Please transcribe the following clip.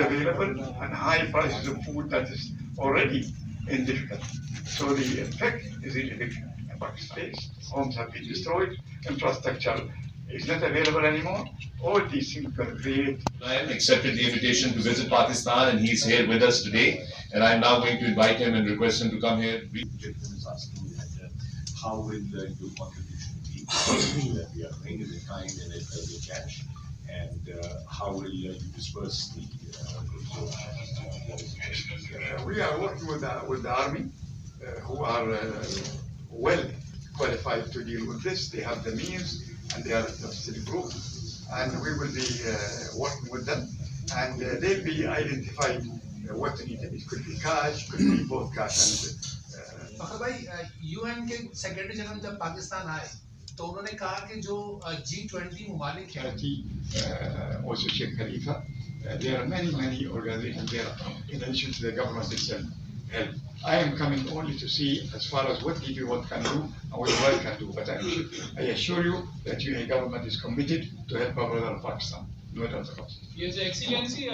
food available and high prices of food that is already in difficulty. So the effect is in eviction in Pakistan. Homes have been destroyed, infrastructure is not available anymore. All these things can create. I accepted the invitation to visit Pakistan, and he's here with us today. And I'm now going to invite him and request him to come here. The gentleman is asking me that how will your contribution be that we are paying it in kind and in cash, and how will you disperse the We are working with the army, who are well qualified to deal with this. They have the means and they are a trusted group, and we will be working with them, and they'll be identified what needed. It could be cash, could be both cash and. UN के secretary general जब पाकिस्तान आए तो उन्होंने कहा कि जो G20 ममालिक हैं Also Sheikh Khalifa, there are many organizations there in addition to the government itself. I am coming only to see as far as what DP1 can do and what the world can do, but I assure you that UN government is committed to help our brother Pakistan, no doubt about it. Yes, Excellency.